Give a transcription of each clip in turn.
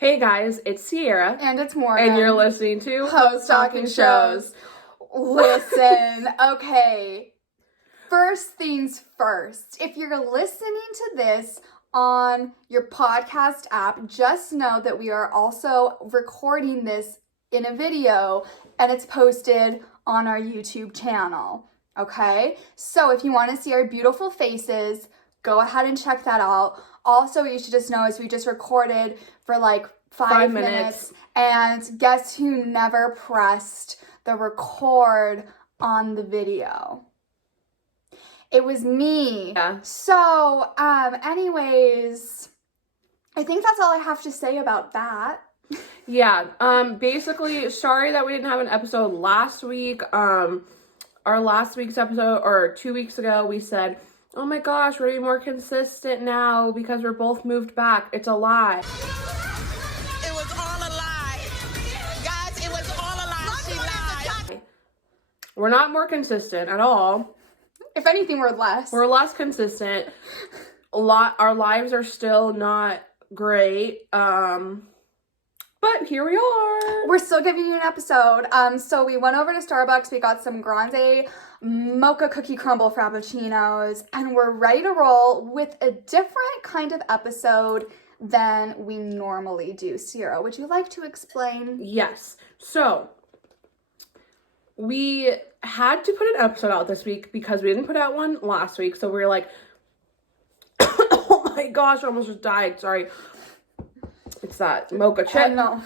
Hey guys, it's Sierra. And it's Morgan. And you're listening to H.O.E.S. Talking Shows. Listen, okay. First things first. If you're listening to this on your podcast app, just know that we are also recording this in a video and it's posted on our YouTube channel. Okay? So if you want to see our beautiful faces, go ahead and check that out. Also, what you should just know is we just recorded for like 5 minutes. And guess who never pressed the record on the video? It was me. Yeah. So, anyways, I think that's all I have to say about that. Yeah. Basically, sorry that we didn't have an episode last week. Our last week's episode, or 2 weeks ago, we said, oh my gosh, we're gonna be more consistent now because we're both moved back. It's a lie. It was all a lie. Guys, it was all a lie. She lied. We're not more consistent at all. If anything, we're less. We're less consistent. Our lives are still not great. But here we are. We're still giving you an episode. So we went over to Starbucks. We got some grande mocha cookie crumble frappuccinos, and we're ready to roll with a different kind of episode than we normally do. Sierra, would you like to explain? Yes. So we had to put an episode out this week because we didn't put out one last week. So we were like, oh my gosh, I almost just died. Sorry. It's that mocha chip. I know.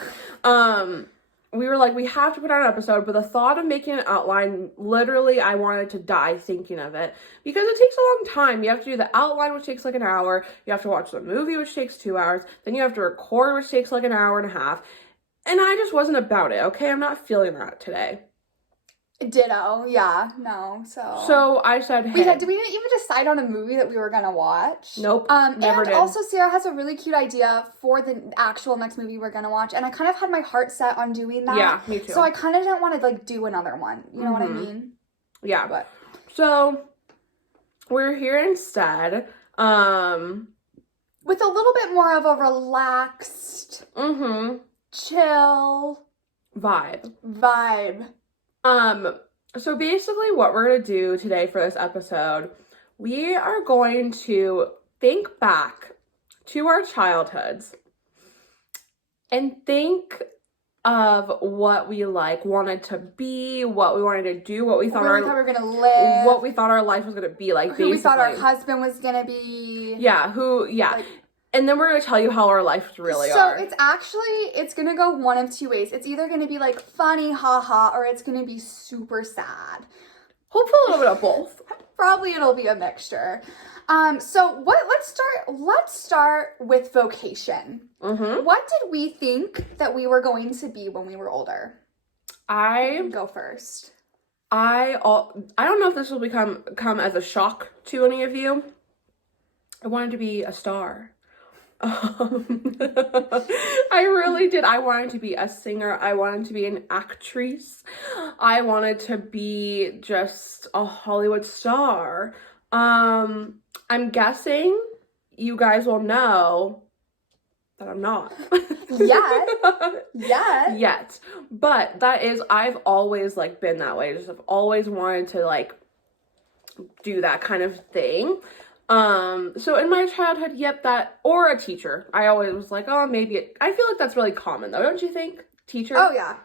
We were like, we have to put out an episode, but the thought of making an outline, literally, I wanted to die thinking of it because it takes a long time. You have to do the outline, which takes like an hour. You have to watch the movie, which takes 2 hours. Then you have to record, which takes like an hour and a half. And I just wasn't about it, okay? I'm not feeling that today. Ditto. Yeah. No. So I said, hey. Did we even decide on a movie that we were going to watch? Nope. Never did. Also, Sierra has a really cute idea for the actual next movie we're going to watch. And I kind of had my heart set on doing that. Yeah, me too. So I kind of didn't want to, like, do another one. You know what I mean? Yeah. But. So we're here instead. With a little bit more of a relaxed, chill vibe. So basically what we're going to do today for this episode, we are going to think back to our childhoods and think of what we wanted to be, what we wanted to do, what we thought we were going to live, what we thought our life was going to be like, who we thought our husband was going to be. Yeah. And then we're going to tell you how our lives really are. So it's going to go one of two ways. It's either going to be like funny, haha, or it's going to be super sad. Hopefully a little bit of both. Probably it'll be a mixture. Let's start with vocation. What did we think that we were going to be when we were older? Go first. I don't know if this will come as a shock to any of you. I wanted to be a star. I really did. I wanted to be a singer. I wanted to be an actress. I wanted to be just a Hollywood star. I'm guessing you guys will know that I'm not. Yet. But I've always been that way. I've always wanted to do that kind of thing. So in my childhood, or a teacher. I always was like, oh, maybe I feel like that's really common though, don't you think? Teacher? Oh, yeah.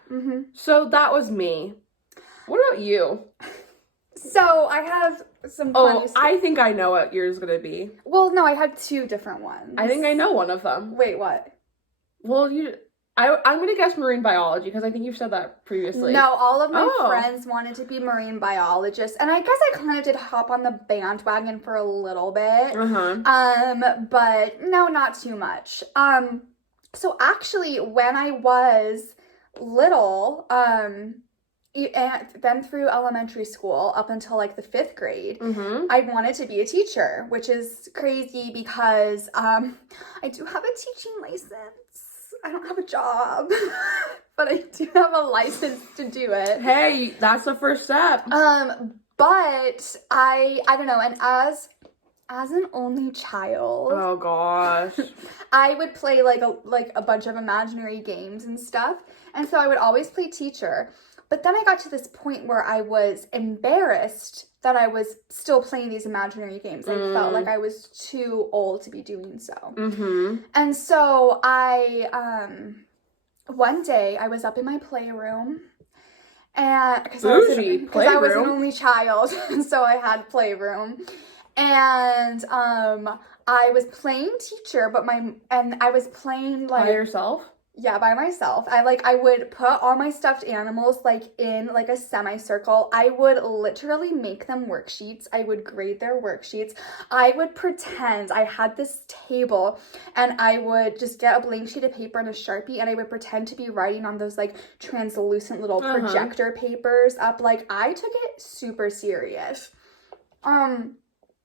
So that was me. What about you? So I have some funny stuff. I think I know what yours is gonna be. Well, no, I had two different ones. I think I know one of them. Wait, what? Well, I'm gonna guess marine biology because I think you've said that previously. No, all of my friends wanted to be marine biologists, and I guess I kind of did hop on the bandwagon for a little bit. But no, not too much. So actually, when I was little, and then through elementary school up until the 5th grade, I wanted to be a teacher, which is crazy because I do have a teaching license. I don't have a job, but I do have a license to do it. Hey, that's the first step. But I don't know. And as as an only child, Oh gosh. I would play like a bunch of imaginary games and stuff. And so I would always play teacher. But then I got to this point where I was embarrassed that I was still playing these imaginary games. I felt like I was too old to be doing so. Mm-hmm. And so one day I was up in my playroom, and because I was an only child, and so I had playroom, and I was playing teacher, I was playing like by yourself. Yeah, by myself. I would put all my stuffed animals like in like a semicircle. I would literally make them worksheets. I would grade their worksheets. I would pretend I had this table, and I would just get a blank sheet of paper and a Sharpie, and I would pretend to be writing on those like translucent little projector papers up. Like, I took it super serious.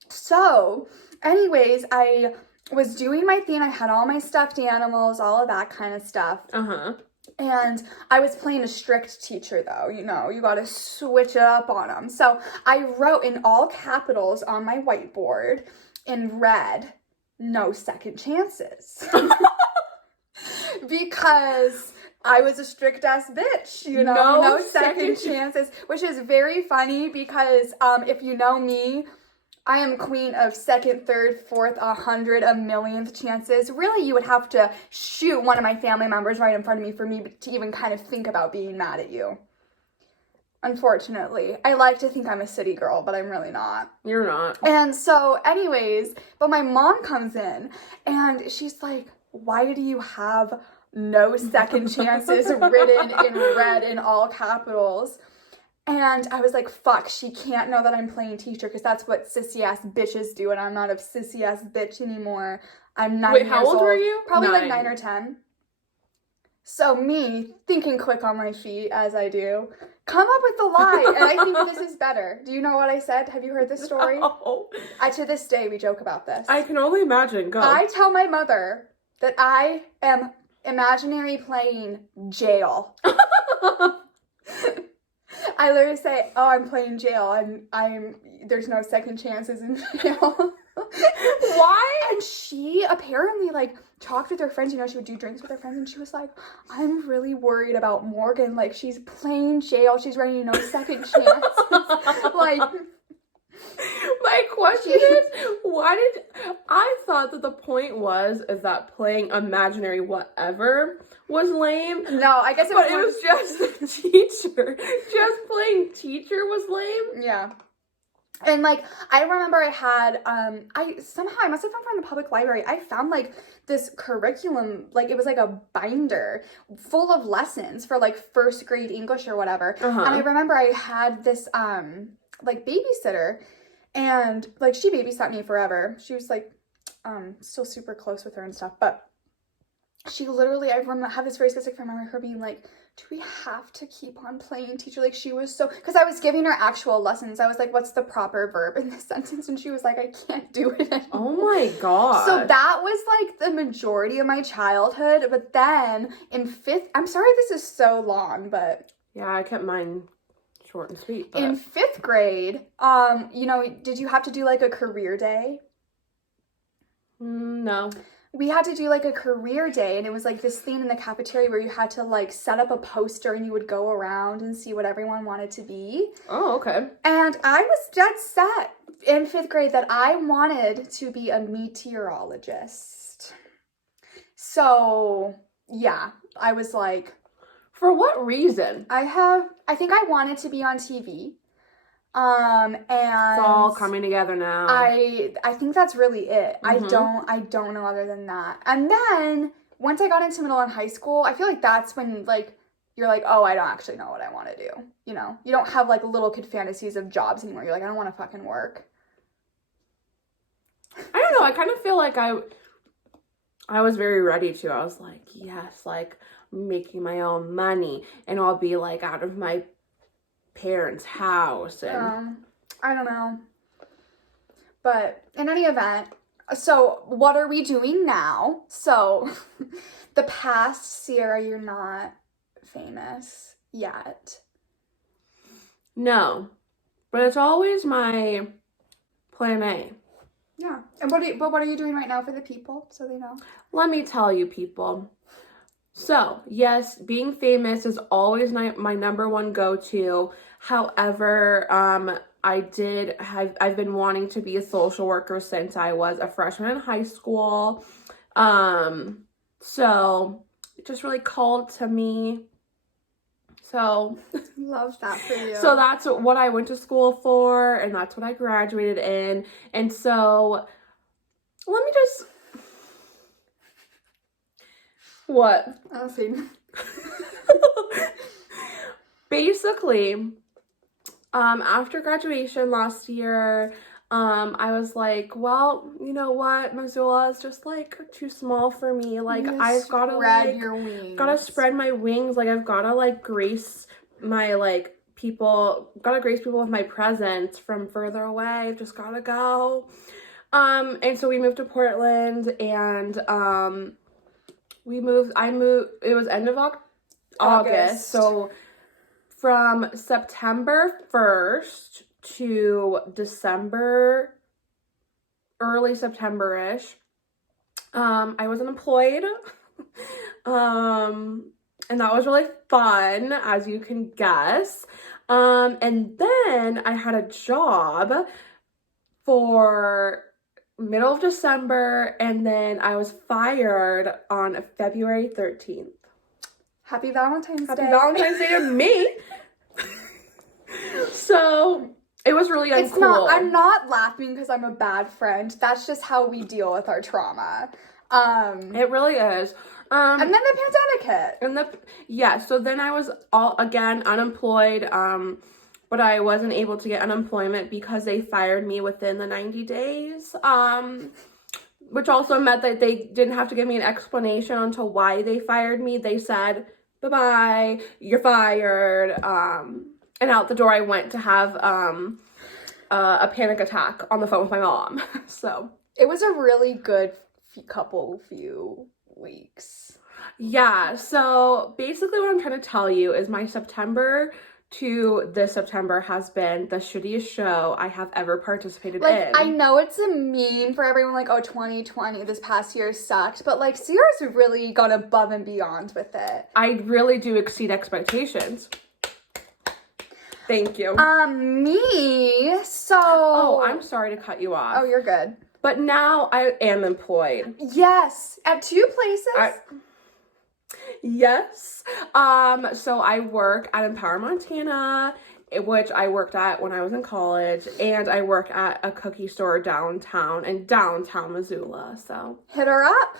So anyways, I was doing my thing. I had all my stuffed animals, all of that kind of stuff. And I was playing a strict teacher, though. You know, you got to switch it up on them. So I wrote in all capitals on my whiteboard in red, "No second chances." Because I was a strict ass bitch, you know, no second chances, which is very funny because if you know me, I am queen of second, third, fourth, 100, a millionth chances. Really, you would have to shoot one of my family members right in front of me for me to even kind of think about being mad at you. Unfortunately. I like to think I'm a city girl, but I'm really not. You're not. And so, anyways, but my mom comes in, and she's like, "Why do you have no second chances written in red in all capitals?" And I was like, fuck, she can't know that I'm playing teacher, because that's what sissy-ass bitches do, and I'm not a sissy-ass bitch anymore. I'm 9 years old. Wait, how old were you? Probably 9. Like 9 or 10. So me, thinking quick on my feet, as I do, come up with the lie, and I think this is better. Do you know what I said? Have you heard this story? No. To this day, we joke about this. I can only imagine. Go. I tell my mother that I am imaginary playing jail. I literally say, "Oh, I'm playing jail. I'm there's no second chances in jail." Why? And she apparently like talked with her friends, you know, she would do drinks with her friends, and she was like, "I'm really worried about Morgan. Like, she's playing jail. She's writing no second chances." Like, my question is, I thought that the point is that playing imaginary whatever was lame. No, I guess it was just the teacher. Just playing teacher was lame. Yeah. And like, I remember I had, I must have found from the public library, I found like this curriculum, like it was like a binder full of lessons for like first grade English or whatever. And I remember I had this, like babysitter, and like she babysat me forever. She was like, still super close with her and stuff, but she literally, I have this very specific memory of her being like, "Do we have to keep on playing teacher?" Like, she was so, because I was giving her actual lessons. I was like, "What's the proper verb in this sentence?" And she was like, "I can't do it anymore." Oh my god. So that was like the majority of my childhood. But then in 5th, I'm sorry this is so long, but yeah, I kept mine short and sweet. But in 5th grade, you know, did you have to do like a career day? No. We had to do like a career day, and it was like this thing in the cafeteria where you had to like set up a poster, and you would go around and see what everyone wanted to be. Oh, okay. And I was dead set in 5th grade that I wanted to be a meteorologist. So yeah, I was like, for what reason? I think I wanted to be on TV. And it's all coming together now. I think that's really it. I don't know other than that. And then once I got into middle and high school, I feel like that's when like you're like, "Oh, I don't actually know what I want to do." You know, you don't have like little kid fantasies of jobs anymore. You're like, "I don't want to fucking work." I don't know. I kind of feel like I was very ready to. I was like, yes, like making my own money, and I'll be like out of my parents' house, and I don't know. But in any event, so what are we doing now? So the past, Sierra, you're not famous yet. No, but it's always my plan A. Yeah. And what are you doing right now for the people so they know? Let me tell you, people. So, yes, being famous is always my number one go-to. However, I've been wanting to be a social worker since I was a freshman in high school. So it just really called to me. So Love that for you. So that's what I went to school for, and that's what I graduated in. And so let me just... What? I'll see. Basically, after graduation last year, I was like, well, you know what? Missoula is just like too small for me. Like, I've got to spread your wings. Gotta spread my wings. Like, I've gotta like grace my people with my presence from further away. I've just gotta go. And so we moved to Portland, and I moved, it was end of August. So from September 1st to December, early September-ish, I was unemployed. And that was really fun, as you can guess. And then I had a job for middle of December, and then I was fired on February 13th. Happy Valentine's Day. Happy Valentine's Day to me. So it was really uncool. I'm not laughing because I'm a bad friend. That's just how we deal with our trauma. It really is. And then the pandemic hit. So then I was again unemployed, but I wasn't able to get unemployment because they fired me within the 90 days, which also meant that they didn't have to give me an explanation onto why they fired me. They said, bye-bye, you're fired, and out the door I went to have a panic attack on the phone with my mom. So it was a really good few weeks. Yeah, so basically what I'm trying to tell you is my September to this September has been the shittiest show I have ever participated in. I know it's a meme for everyone, 2020, this past year sucked, but Sierra's really gone above and beyond with it. I really do exceed expectations. Thank you. Oh, I'm sorry to cut you off. Oh, you're good. But now I am employed. Yes, at 2 places. Yes. So I work at Empower Montana, which I worked at when I was in college, and I work at a cookie store in downtown Missoula. So hit her up.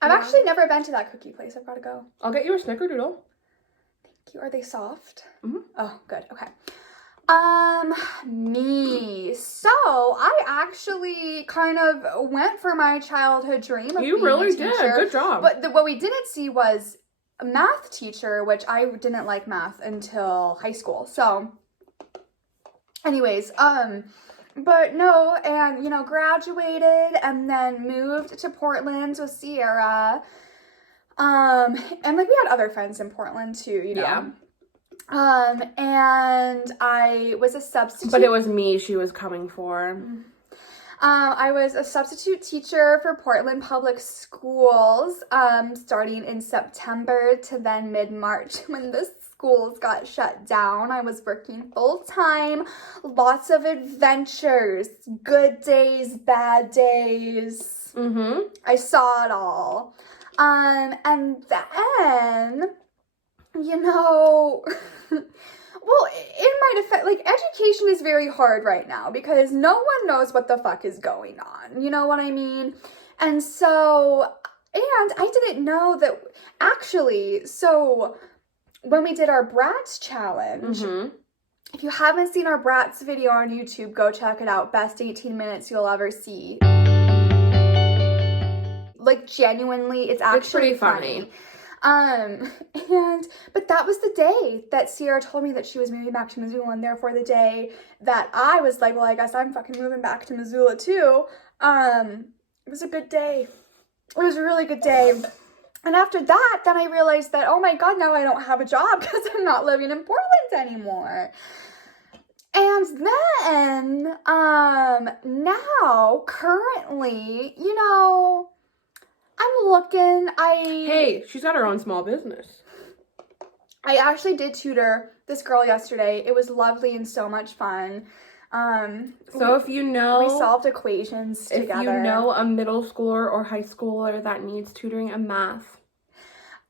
I've actually never been to that cookie place. I've got to go. I'll get you a snickerdoodle. Thank you. Are they soft? Mm-hmm. Oh, good. Okay. Me. So I actually kind of went for my childhood dream of You being really a teacher. did. Good job. But what we didn't see was a math teacher, which I didn't like math until high school. So anyways, but no, and graduated and then moved to Portland with Sierra. And we had other friends in Portland too, Yeah. And I was a substitute. But it was me she was coming for. I was a substitute teacher for Portland Public Schools, starting in September to then mid-March when the schools got shut down. I was working full-time, lots of adventures, good days, bad days. Mm-hmm. I saw it all. And then, well, in my defense, education is very hard right now because no one knows what the fuck is going on. You know what I mean? And so, and I didn't know that, actually, so when we did our Bratz challenge, if you haven't seen our Bratz video on YouTube, go check it out. Best 18 minutes you'll ever see. Genuinely, it's actually pretty funny. But that was the day that Sierra told me that she was moving back to Missoula, and therefore the day that I was like, well, I guess I'm fucking moving back to Missoula too. It was a good day. It was a really good day. And after that, then I realized that, oh my God, now I don't have a job because I'm not living in Portland anymore. And then, now, currently, you know, I'm looking, Hey, she's got her own small business. I actually did tutor this girl yesterday. It was lovely and so much fun. So if you know... We solved equations together. If you know a middle schooler or high schooler that needs tutoring in math.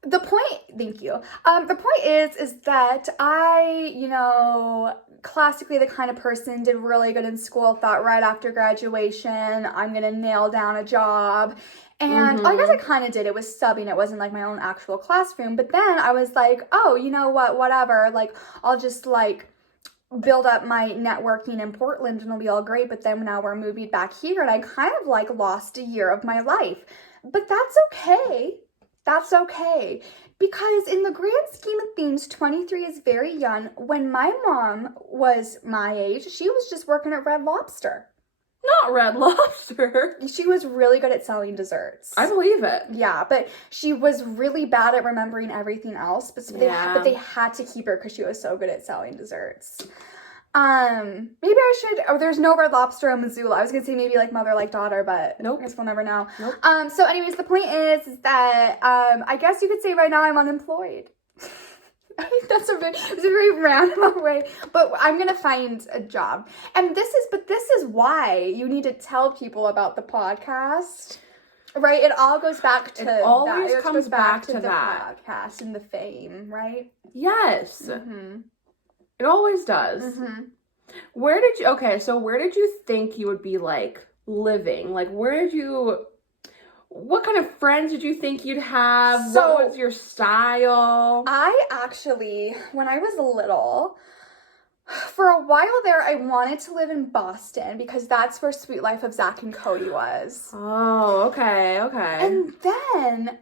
The point, thank you. The point is that I, you know, classically the kind of person did really good in school, thought right after graduation, I'm gonna nail down a job. And I guess I kind of did. It was subbing. It wasn't like my own actual classroom. But then I was like, oh, you know what, whatever. Like, I'll just like build up my networking in Portland and it'll be all great. But then now we're moving back here and I kind of like lost a year of my life. But that's okay. That's okay, because in the grand scheme of things, 23 is very young. When my mom was my age, she was just working at Red Lobster. Not Red Lobster. She was really good at selling desserts. I believe it. Yeah, but she was really bad at remembering everything else. But they had to keep her because she was so good at selling desserts. Maybe I should, there's no Red Lobster in Missoula. I was gonna say maybe like mother like daughter, but nope. I guess we'll never know. Nope. So anyways, the point is that, I guess you could say right now I'm unemployed. I think that's a very roundabout way, but I'm gonna find a job. And this is why you need to tell people about the podcast. Right? It all goes back to it always that. It comes goes back to to the that. podcast and the fame, right? Yes. It always does. Where did you think you would be like living? Like what kind of friends did you think you'd have? So, what was your style? I actually, when I was little, for a while there, I wanted to live in Boston because that's where Sweet Life of Zach and Cody was. Oh, okay. And then,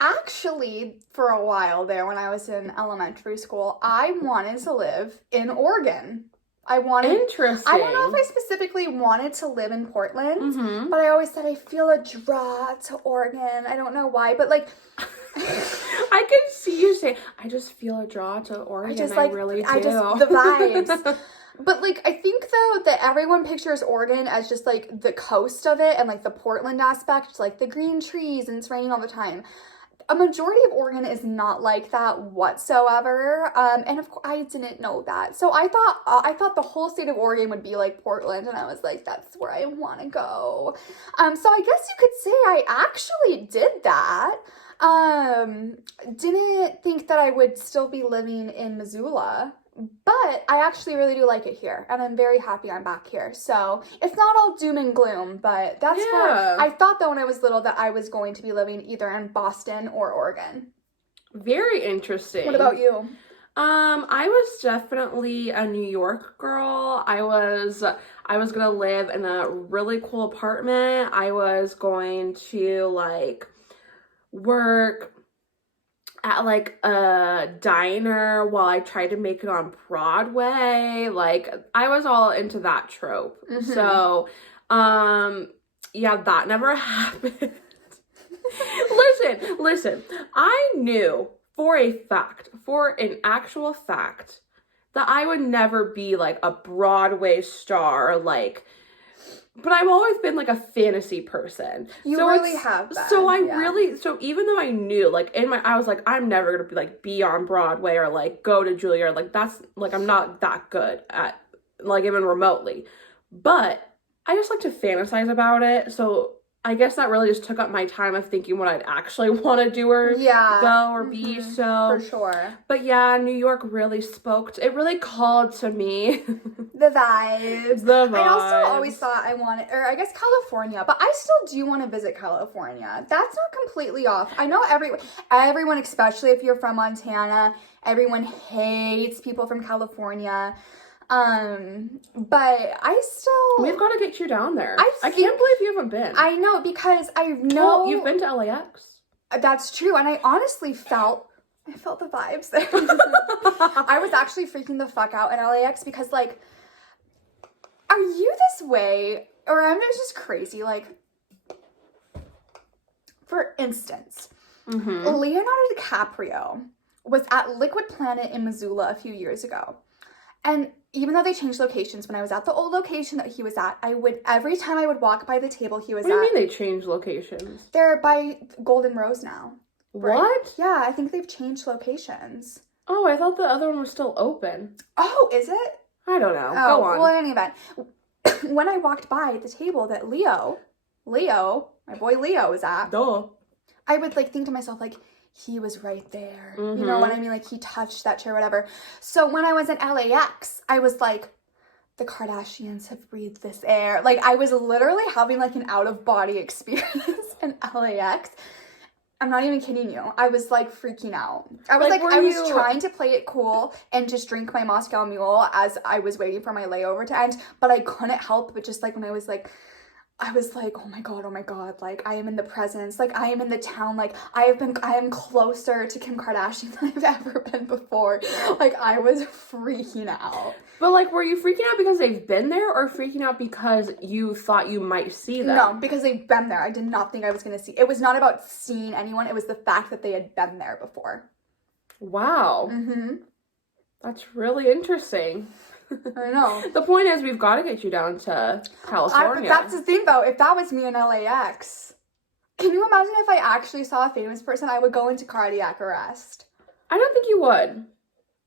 actually, for a while there, when I was in elementary school, I wanted to live in Oregon. Interesting. I don't know if I specifically wanted to live in Portland, but I always said I feel a draw to Oregon. I don't know why, but like... I can see you say, I just feel a draw to Oregon. I really do. The vibes. But, like, I think, though, that everyone pictures Oregon as just, like, the coast of it and, like, the Portland aspect, like, the green trees and it's raining all the time. A majority of Oregon is not like that whatsoever, and of course, I didn't know that. So I thought the whole state of Oregon would be like Portland, and I was like, that's where I want to go. So I guess you could say I actually did that. Didn't think that I would still be living in Missoula, but I actually really do like it here, and I'm very happy I'm back here. So it's not all doom and gloom, but that's where I thought, though, when I was little that I was going to be living either in Boston or Oregon. Very interesting. What about you? I was definitely a New York girl. I was gonna live in a really cool apartment. I was going to like work at like a diner while I tried to make it on Broadway. Like I was all into that trope. So, yeah, that never happened. Listen, I knew for an actual fact that I would never be like a Broadway star, like, but I've always been like a fantasy person. You really have that. So so even though I knew, like I was like, I'm never gonna be on Broadway or like go to Juilliard, like that's like I'm not that good at like even remotely. But I just like to fantasize about it. So I guess that really just took up my time of thinking what I'd actually want to do or go or be. So for sure. But yeah, New York really it really called to me. The vibes. I also always thought I wanted, or I guess California, but I still do want to visit California. That's not completely off. I know everyone, especially if you're from Montana, everyone hates people from California. But we've got to get you down there. I can't believe you haven't been. I know, because I know. Well, you've been to LAX. That's true, and I honestly felt the vibes there. I was actually freaking the fuck out in LAX because, like, are you this way? Or I'm just crazy, like, for instance, Leonardo DiCaprio was at Liquid Planet in Missoula a few years ago. And even though they changed locations, when I was at the old location that he was at, every time I would walk by the table he was What at. do you mean they changed locations? They're by Golden Rose now. What? Right? Yeah, I think they've changed locations. Oh, I thought the other one was still open. Oh, is it? I don't know. Oh, Go on. well, in any event, when I walked by the table that Leo, my boy Leo was at, Duh. I would, like, think to myself, like, he was right there. You know what I mean? Like, he touched that chair, whatever. So when I was in LAX, I was like, the Kardashians have breathed this air. Like, I was literally having, like, an out-of-body experience in LAX. I'm not even kidding you. I was, like, freaking out. I was, I was trying to play it cool and just drink my Moscow Mule as I was waiting for my layover to end, but I couldn't help but just, like, when I was like, oh my god, like, I am in the presence, like, I am in the town, like, I am closer to Kim Kardashian than I've ever been before. Like, I was freaking out. But, like, were you freaking out because they've been there or freaking out because you thought you might see them? No, because they've been there. I did not think I was going to see. It was not about seeing anyone. It was the fact that they had been there before. Wow. Mm-hmm. That's really interesting. I know. The point is, we've got to get you down to California. That's the thing, though. If that was me in LAX, can you imagine if I actually saw a famous person? I would go into cardiac arrest. I don't think you would.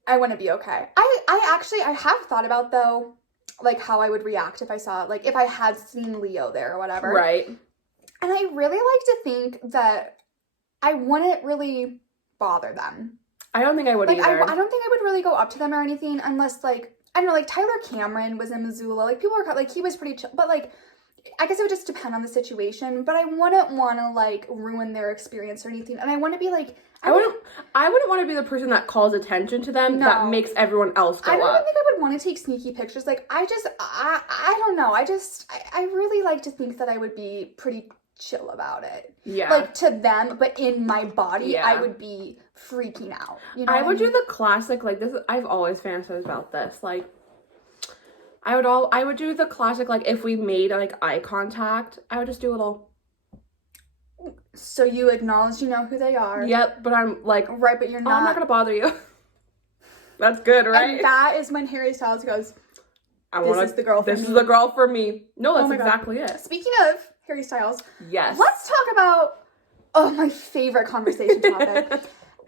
I wouldn't be okay. I have thought about, though, like, how I would react if I saw, like, if I had seen Leo there or whatever. Right. And I really like to think that I wouldn't really bother them. I don't think I would like, either. I don't think I would really go up to them or anything unless, like, I don't know, like, Tyler Cameron was in Missoula. Like, people were, like, he was pretty chill. But, like, I guess it would just depend on the situation. But I wouldn't want to, like, ruin their experience or anything. And I want to be, like... I wouldn't want to be the person that calls attention to them that makes everyone else go up. I don't think I would want to take sneaky pictures. Like, I don't know. I really like to think that I would be pretty chill about it. Yeah. Like, to them, but in my body, I would be freaking out. You know I would do the classic, like, this, I've always fantasized about this. Like, I would do the classic, like, if we made, like, eye contact, I would just do a little... So you acknowledge you know who they are. Yep, but I'm like... Right, but you're not... I'm not gonna bother you. That's good, right? And that is when Harry Styles goes, this is the girl for me. This is the girl for me. No, that's exactly God. It. Speaking of Harry Styles... Yes. Let's talk about... my favorite conversation topic.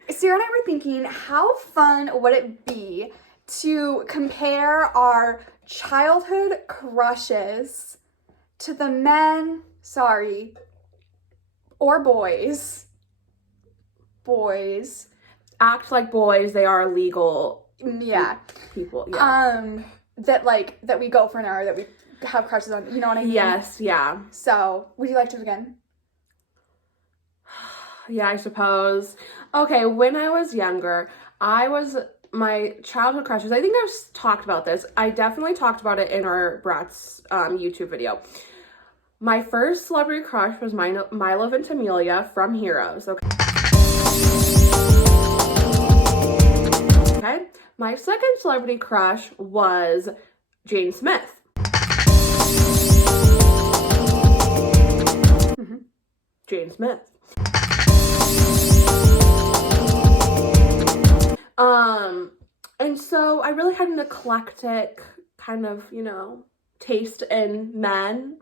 Sarah and I were thinking, how fun would it be to compare our childhood crushes to the men... Sorry... or boys. Act like boys, they are legal. Yeah. People, yeah. That we go for now, or that we have crushes on, you know what I mean? Yes, yeah. So, would you like to begin? Yeah, I suppose. Okay, when I was younger, my childhood crushes, I think I've talked about this. I definitely talked about it in our Bratz YouTube video. My first celebrity crush was Milo Ventimiglia from Heroes, okay? Okay. My second celebrity crush was Jane Smith. Jane Smith. And so I really had an eclectic kind of, taste in men.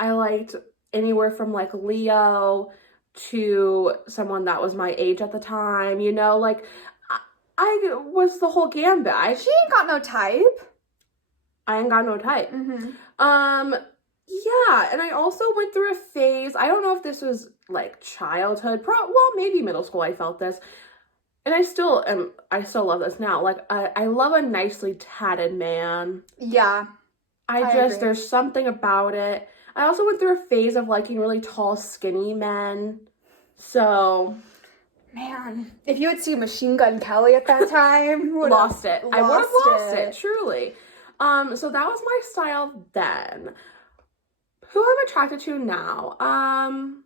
I liked anywhere from like Leo to someone that was my age at the time, like I was the whole gambit. She ain't got no type. I ain't got no type. Yeah, and I also went through a phase, I don't know if this was like childhood, maybe middle school I felt this. And I still love this now. Like, I love a nicely tatted man. Yeah. I agree. There's something about it. I also went through a phase of liking really tall, skinny men. So. Man, if you had seen Machine Gun Kelly at that time, lost it. I would have lost it, truly. So that was my style then. Who I'm attracted to now? I'm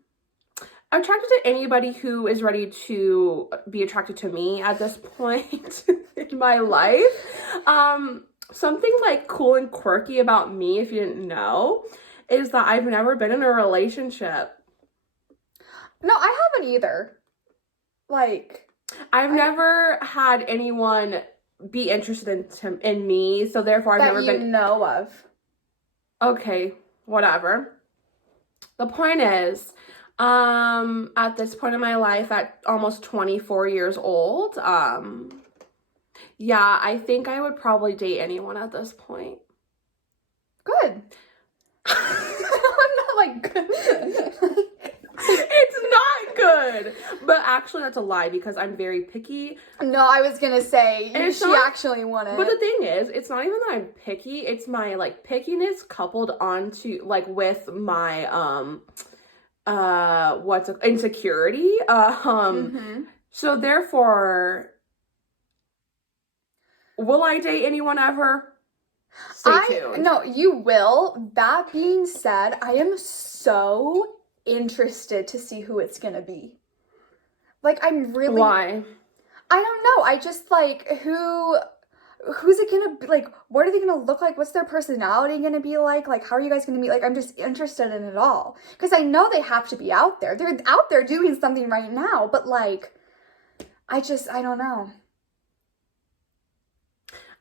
attracted to anybody who is ready to be attracted to me at this point in my life. Something like cool and quirky about me, if you didn't know, is that I've never been in a relationship. No, I haven't either. Like, I've never had anyone be interested in me, so therefore I've never been... know of. Okay, whatever. The point is, at this point in my life, at almost 24 years old, yeah, I think I would probably date anyone at this point. Good. I'm not like good. It's not good. But actually, that's a lie because I'm very picky. No, I was gonna say she actually wanted. But the thing is, it's not even that I'm picky. It's my like pickiness coupled onto like with my insecurity. So therefore, will I date anyone ever? Stay tuned. No, you will. That being said, I am so interested to see who it's gonna be. Like, I'm really... Why? I don't know. I just, like, who's it gonna be? Like, what are they gonna look like? What's their personality gonna be like? Like, how are you guys gonna meet? Like, I'm just interested in it all. Because I know they have to be out there. They're out there doing something right now. But, like, I don't know.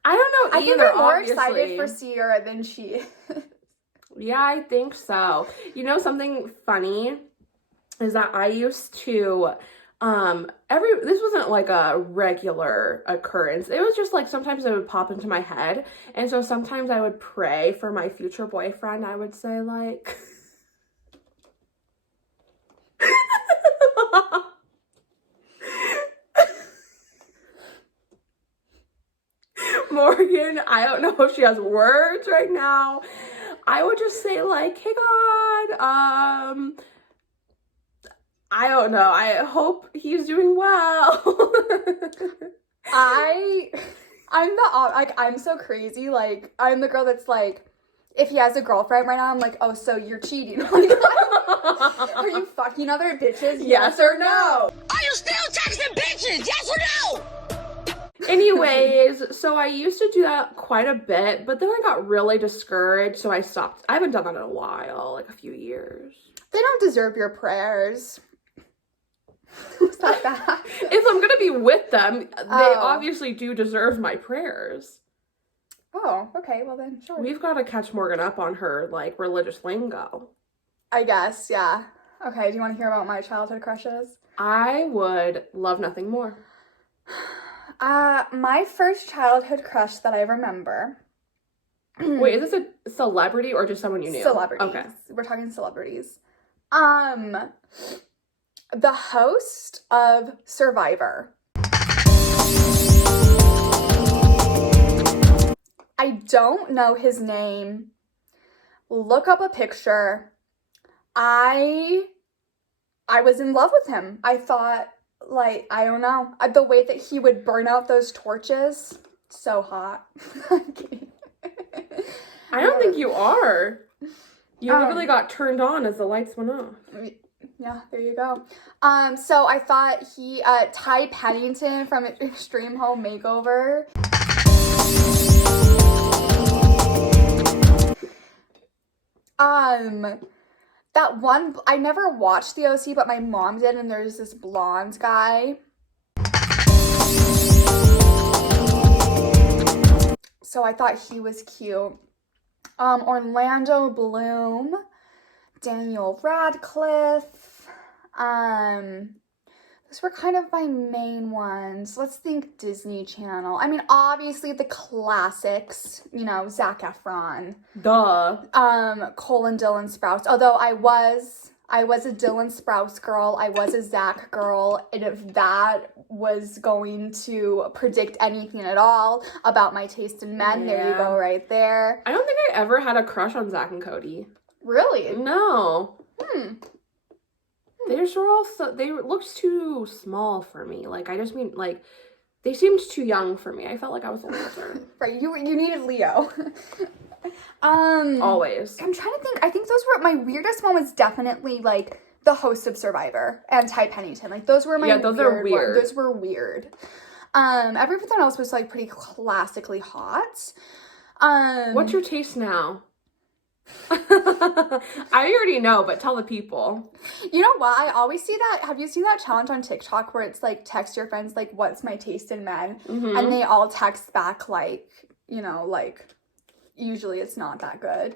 I don't know either, I think I'm more obviously. excited for Sierra than she is. Yeah, I think so. You know, something funny is that I used to, this wasn't like a regular occurrence. It was just like sometimes it would pop into my head. And so sometimes I would pray for my future boyfriend. I would say like, Morgan, I don't know if she has words right now. I would just say like, hey God, I don't know. I hope he's doing well. I'm so crazy. Like, I'm the girl that's like, if he has a girlfriend right now, I'm like, oh, so you're cheating. Like, are you fucking other bitches? Yes or no? Are you still texting bitches? Yes or no? Anyways, so I used to do that quite a bit, but then I got really discouraged, so I stopped. I haven't done that in a while, like a few years. They don't deserve your prayers. What's that bad? If I'm gonna be with them, they obviously do deserve my prayers. Oh, okay, well then, sure. We've got to catch Morgan up on her, like, religious lingo. I guess, yeah. Okay, do you want to hear about my childhood crushes? I would love nothing more. My first childhood crush that I remember. Wait, is this a celebrity or just someone you knew? Celebrities. Okay. We're talking celebrities. The host of Survivor. I don't know his name. Look up a picture. I was in love with him. I thought, like, I don't know. The way that he would burn out those torches, so hot. I'm kidding. I don't think you are. You literally got turned on as the lights went off. Yeah, there you go. So I thought Ty Pennington from Extreme Home Makeover. That one, I never watched the OC, but my mom did, and there's this blonde guy. So I thought he was cute. Orlando Bloom, Daniel Radcliffe. Those were kind of my main ones. Let's think Disney Channel. I mean, obviously the classics, you know, Zac Efron. Duh. Cole and Dylan Sprouse. Although I was a Dylan Sprouse girl. I was a Zac girl. And if that was going to predict anything at all about my taste in men, there you go right there. I don't think I ever had a crush on Zac and Cody. Really? No. They just were all they looked too small for me. Like, I just mean, like, they seemed too young for me. I felt like I was a loser. Right, you needed Leo. Always. I'm trying to think. I think those were, my weirdest one was definitely, like, the host of Survivor and Ty Pennington. Like, those were my those are weird. Those were weird. Everything else was, like, pretty classically hot. What's your taste now? I already know, but tell the people. You know what? I always see that. Have you seen that challenge on TikTok where it's like text your friends like, what's my taste in men? Mm-hmm. And they all text back like, like usually it's not that good.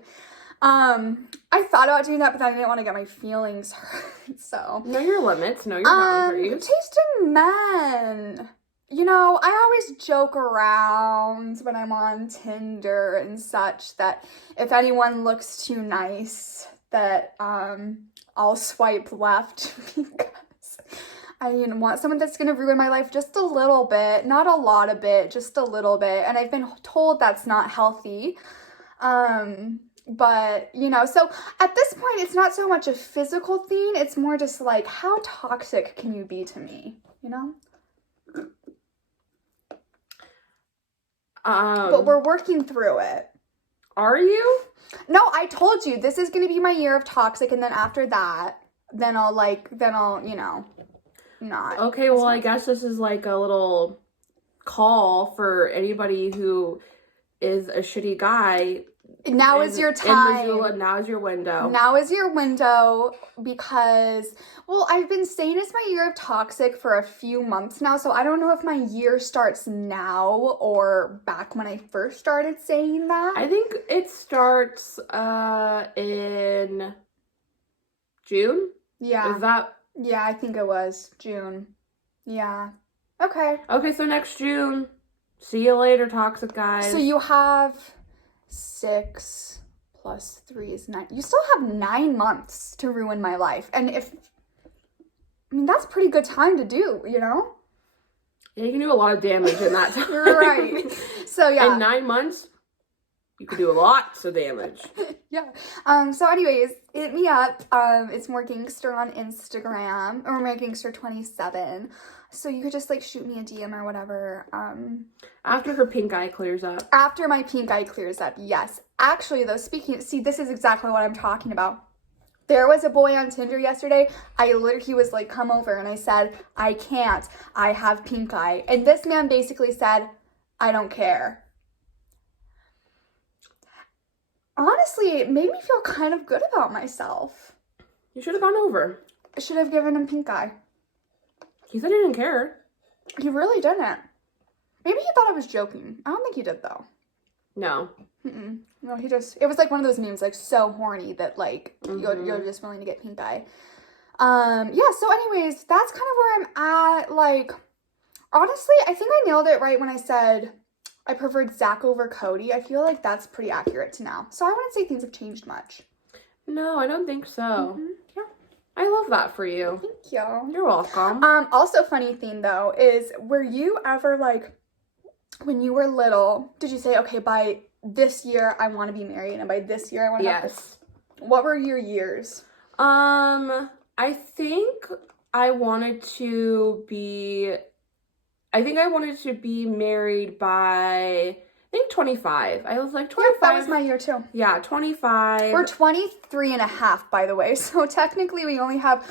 I thought about doing that, but then I didn't want to get my feelings hurt. So Know your limits, know your boundaries. Taste in men. I always joke around when I'm on Tinder and such that if anyone looks too nice, that I'll swipe left because I want someone that's going to ruin my life just a little bit. Not a lot of it, just a little bit. And I've been told that's not healthy. But, so at this point, it's not so much a physical thing. It's more just like, how toxic can you be to me, But we're working through it. Are you? No, I told you, this is going to be my year of toxic, and then after that, then I'll, not. Okay, well, I guess this is like a little call for anybody who is a shitty guy. Now is your time. In Missoula, now is your window. Now is your window because, I've been saying it's my year of toxic for a few months now, so I don't know if my year starts now or back when I first started saying that. I think it starts in June. Yeah. Is that? Yeah, I think it was June. Yeah. Okay. Okay, so next June. See you later, toxic guys. So you have 6 plus 3 is 9. You still have 9 months to ruin my life. And that's pretty good time to do, Yeah, you can do a lot of damage in that time. Right. So, yeah. In 9 months, you can do lots of damage. Yeah. So anyways, hit me up. It's More Gangster on Instagram, or More Gangster 27. So you could just shoot me a DM or whatever. After her pink eye clears up. After my pink eye clears up, yes. Actually, though, see, this is exactly what I'm talking about. There was a boy on Tinder yesterday. He was like, come over, and I said, I can't. I have pink eye. And this man basically said, I don't care. Honestly, it made me feel kind of good about myself. You should have gone over. I should have given him pink eye. He said he didn't care. He really didn't. Maybe he thought I was joking. I don't think he did, though. No. No, it was like one of those memes, so horny that, you're just willing to get pink eye. Yeah, so anyways, that's kind of where I'm at. Honestly, I think I nailed it right when I said I preferred Zach over Cody. I feel like that's pretty accurate to now. So I wouldn't say things have changed much. No, I don't think so. Yeah. I love that for you. Thank you. You're welcome. Also funny thing, though, is were you ever, when you were little, did you say, okay, by this year I want to be married, and by this year I want to have this? What were your years? I think I wanted to be married by, 25. I was like 25. Yeah, that was my year too. Yeah, 25. We're 23 and a half, by the way. So technically we only have,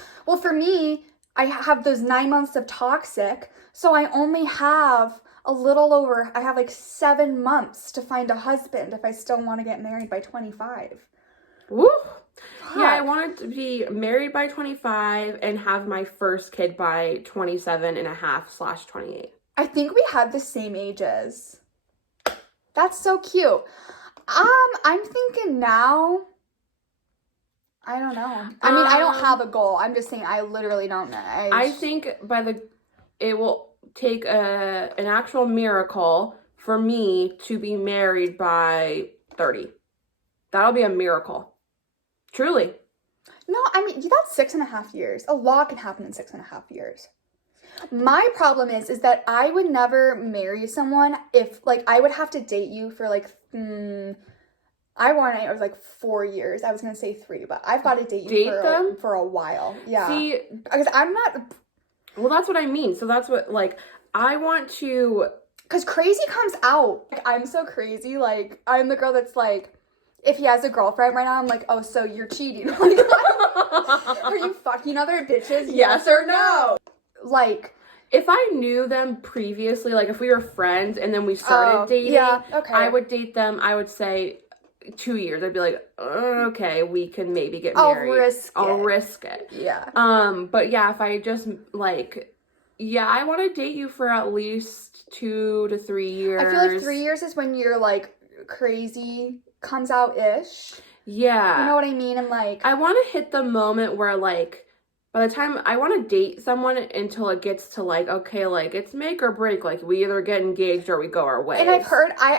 for me, I have those 9 months of toxic. So I only have I have 7 months to find a husband if I still want to get married by 25. Woo! Yeah, I wanted to be married by 25 and have my first kid by 27 and a half/28. I think we had the same ages. That's so cute. I'm thinking now, I don't know. I don't have a goal. I'm just saying I literally don't know. I think it will take an actual miracle for me to be married by 30. That'll be a miracle. Truly. No, that's 6.5 years. A lot can happen in 6.5 years. My problem is that I would never marry someone if, I would have to date you for, I wanted it was 4 years. I was going to say 3, but I've got to date you for a while. Yeah. See, because I'm not... Well, that's what I mean. So that's what, I want to... Because crazy comes out. I'm so crazy. I'm the girl that's if he has a girlfriend right now, I'm like, oh, so you're cheating. Are you fucking other bitches? Yes or no? If I knew them previously, if we were friends and then we started dating, yeah, okay. I would date them. I would say, like 2 years, I'd be like, okay, we can maybe get I'll married. I'll risk it. Yeah. But yeah, if I just like, yeah, I want to date you for at least 2 to 3 years. I feel like 3 years is when you're like crazy comes out-ish. Yeah. You know what I mean? And like, I want to hit the moment where like, by the time I want to date someone until it gets to like, okay, like it's make or break, like we either get engaged or we go our ways. and I've heard, I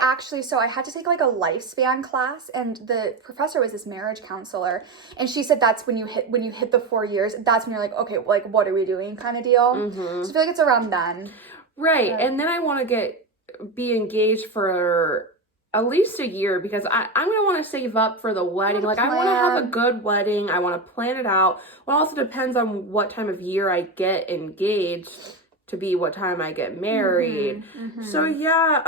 had to take like a lifespan class, and the professor was this marriage counselor, and she said that's when you hit the 4 years, that's when you're like, okay, like what are we doing kind of deal. Mm-hmm. So I feel like it's around then. Right. And then I want to be engaged for at least a year, because I'm going to want to save up for the wedding. Like, I want to have a good wedding. I want to plan it out. Well, it also depends on what time of year I get engaged to be what time I get married. Mm-hmm. So, yeah,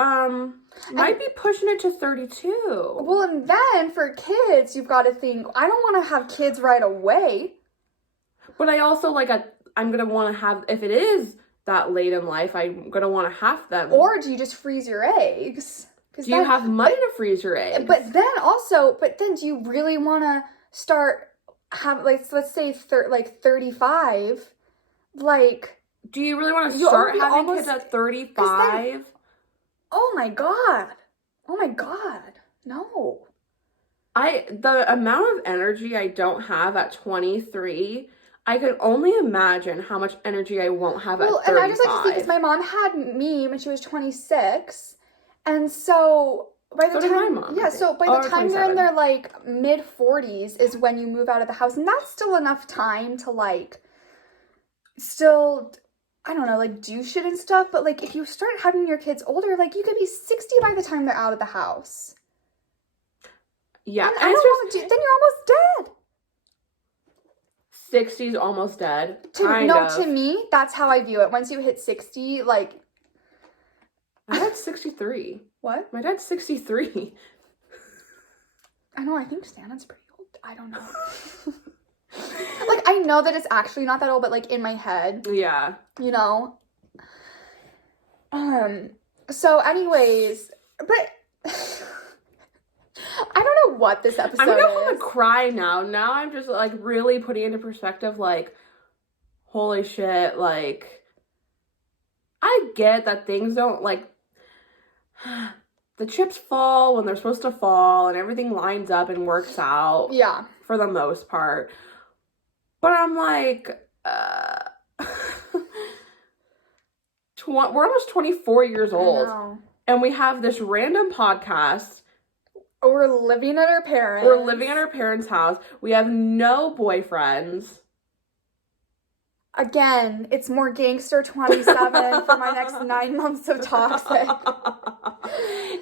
might be pushing it to 32. Well, and then for kids, you've got to think, I don't want to have kids right away. But I also, like, I'm going to want to have, if it is that late in life, I'm going to want to have them. Or do you just freeze your eggs? Do you have money to freeze your eggs? But then do you really want to start let's say 35? Like, do you really want to start having kids at 35? Oh my god. No. The amount of energy I don't have at 23, I could only imagine how much energy I won't have at 35. And I just like to see, because my mom had me when she was 26. And so by the time, my mom, so by the time they're in their like mid 40s is when you move out of the house, and that's still enough time to like still, I don't know, like do shit and stuff. But like if you start having your kids older, like you could be 60 by the time they're out of the house. Yeah, and I don't want to do. Then you're almost dead. 60's almost dead. To me, that's how I view it. Once you hit 60, like. My dad's 63. What? My dad's 63. I know, I think Stanton's pretty old. I don't know. Like, I know that it's actually not that old, but, like, in my head. Yeah. You know? So, anyways, but... I don't know what this episode is. I'm gonna want to cry now. Now I'm just, like, really putting into perspective, like, holy shit, like... I get that things don't, like... the chips fall when they're supposed to fall and everything lines up and works out. Yeah. For the most part. But I'm like, we're almost 24 years old. I know. And we have this random podcast. We're living at our parents'. We're living at our parents' house. We have no boyfriends. Again, it's more Gangster 27 for my next 9 months of Toxic.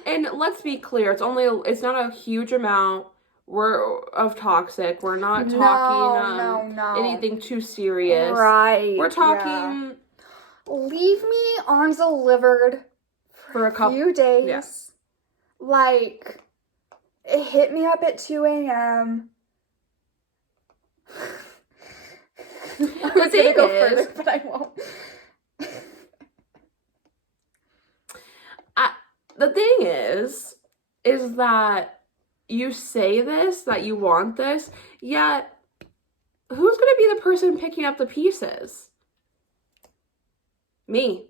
And let's be clear, it's not a huge amount of Toxic. We're not talking anything too serious. Right. We're talking... Leave me arms delivered for a few days. Yeah. Like, it hit me up at 2 a.m. I was gonna go further, but I won't. The thing is that you say this, that you want this, yet who's gonna be the person picking up the pieces? Me.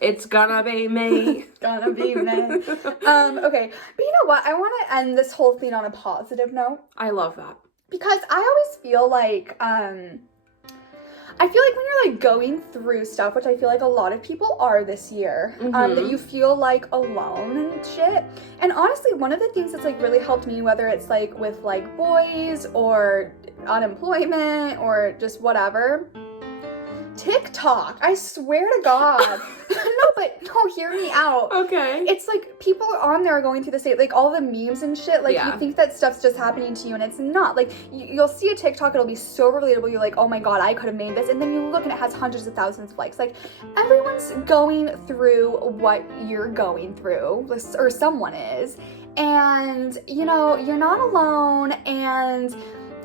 It's gonna be me. It's gonna be me. Okay, but you know what? I want to end this whole thing on a positive note. I love that. Because I always feel like, when you're, like, going through stuff, which I feel like a lot of people are this year, that you feel, like, alone and shit. And honestly, one of the things that's, like, really helped me, whether it's, like, with, like, boys or unemployment or just whatever, TikTok. I swear to God. No, hear me out. Okay. It's like people are on there going through the state, like all the memes and shit. Like you think that stuff's just happening to you, and it's not. Like you'll see a TikTok, it'll be so relatable. You're like, oh my God, I could have made this. And then you look and it has hundreds of thousands of likes. Like everyone's going through what you're going through, or someone is. And you know, you're not alone, and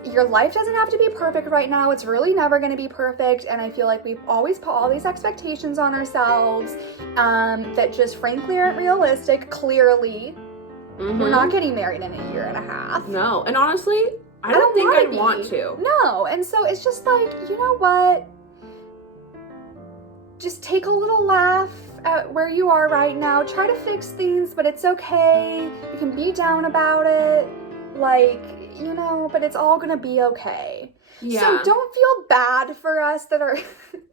your life doesn't have to be perfect right now. It's really never going to be perfect. And I feel like we always put all these expectations on ourselves that just frankly aren't realistic, clearly. We're not getting married in a year and a half. No. And honestly, I don't think I'd want to. No. And so it's just like, you know what? Just take a little laugh at where you are right now. Try to fix things, but it's okay. You can be down about it. Like, you know, but it's all gonna be okay. Yeah. So don't feel bad for us that are...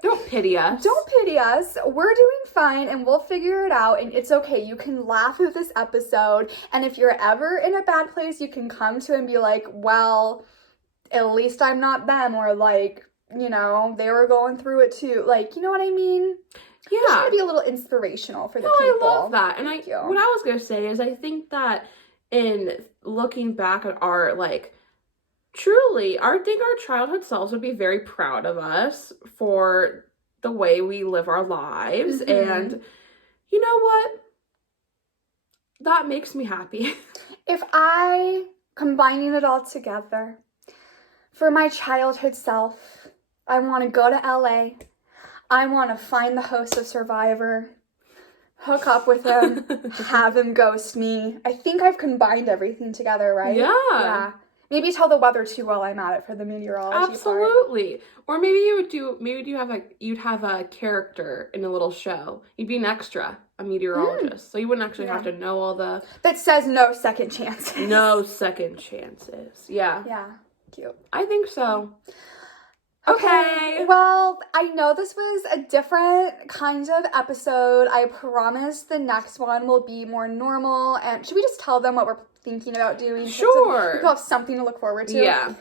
Don't pity us. Don't pity us. We're doing fine and we'll figure it out, and it's okay. You can laugh at this episode, and if you're ever in a bad place, you can come to and be like, well, at least I'm not them, or like, you know, they were going through it too. Like, you know what I mean? Yeah. Just trying to be a little inspirational for the people. I love that. And what I was going to say is I think that in looking back at our, like, truly, I think our childhood selves would be very proud of us for the way we live our lives. Mm-hmm. And you know what? That makes me happy. If I, combining it all together, for my childhood self, I want to go to LA. I want to find the host of Survivor, hook up with him, have him ghost me. I think I've combined everything together, right? Yeah. Maybe tell the weather too while I'm at it for the meteorology Absolutely. Part. Or maybe you'd have a character in a little show. You'd be an extra, a meteorologist. So you wouldn't actually have to know all the... That says no second chances. No second chances. Yeah. Yeah. Cute. I think so. Okay. Well, I know this was a different kind of episode. I promise the next one will be more normal. And should we just tell them what we're thinking about doing? Sure. People have something to look forward to. Yeah.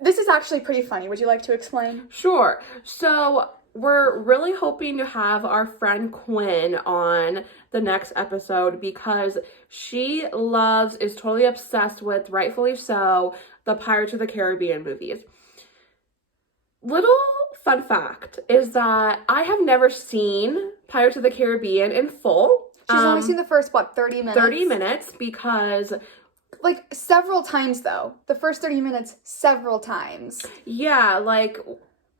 This is actually pretty funny. Would you like to explain? Sure. So we're really hoping to have our friend Quinn on the next episode because she is totally obsessed with, rightfully so, the Pirates of the Caribbean movies. Little fun fact is that I have never seen Pirates of the Caribbean in full. She's only seen the first, 30 minutes? 30 minutes because... Like, several times, though. The first 30 minutes, several times. Yeah, like,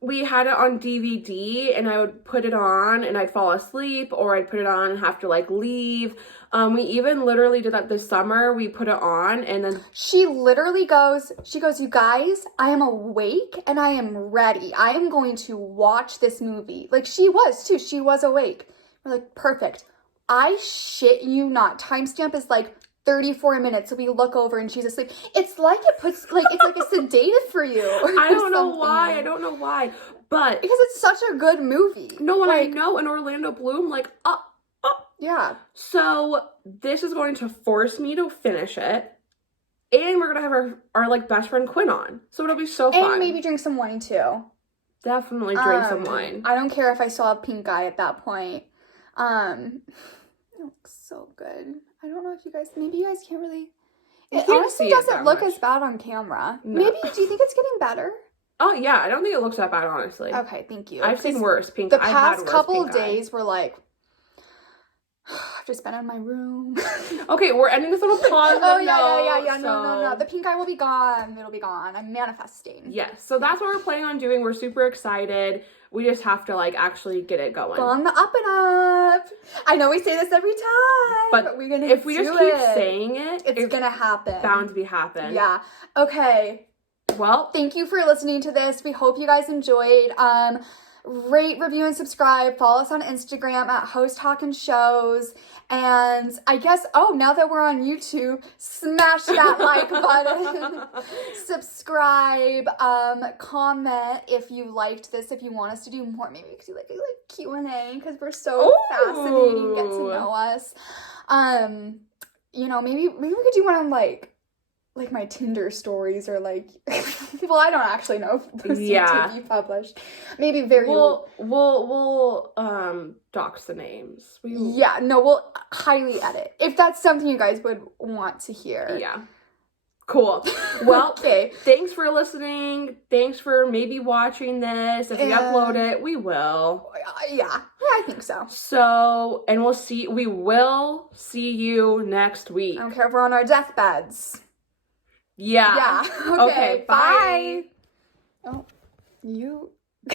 we had it on DVD, and I would put it on, and I'd fall asleep, or I'd put it on and have to, like, leave. We even literally did that this summer. We put it on, and then... She literally goes, you guys, I am awake, and I am ready. I am going to watch this movie. Like, she was, too. She was awake. We're like, perfect. I shit you not. Timestamp is, like... 34 minutes, so we look over and she's asleep. It's like it puts, like, it's like a sedative for you. I don't know why. But... Because it's such a good movie. No, and I know, and Orlando Bloom, like, Yeah. So, this is going to force me to finish it. And we're going to have our like, best friend Quinn on. So, it'll be so fun. And maybe drink some wine, too. Definitely drink some wine. I don't care if I still have pink eye at that point. It looks so good. I don't know if maybe you guys can't really... It honestly doesn't look as bad on camera. No. Maybe, do you think it's getting better? Oh, yeah. I don't think it looks that bad, honestly. Okay, thank you. I've seen worse pink eye. The past couple of days were like... I've just been in my room. Okay, we're ending this little pause. Yeah. No. The pink eye will be gone. It'll be gone. I'm manifesting. Yes. So that's what we're planning on doing. We're super excited. We just have to, like, actually get it going. Go on the up and up. I know we say this every time, but we're gonna if we just keep saying it, it's gonna happen. Bound to be happen. Yeah. Okay. Well, thank you for listening to this. We hope you guys enjoyed. Rate, review, and subscribe. Follow us on Instagram at H.O.E.S. And I guess, now that we're on YouTube, smash that like button. Subscribe. Comment if you liked this, if you want us to do more. Maybe we could do like Q&A because we're so fascinating. Get to know us. Maybe we could do one on like my Tinder stories or like, well, I don't actually know if those need to be published. Maybe We'll dox the names. We'll highly edit. If that's something you guys would want to hear. Yeah. Cool. Well, okay. Thanks for listening. Thanks for maybe watching this. If we upload it, we will. Yeah, I think so. So, and we will see you next week. I don't care if we're on our deathbeds. Yeah. Okay, bye. Oh, you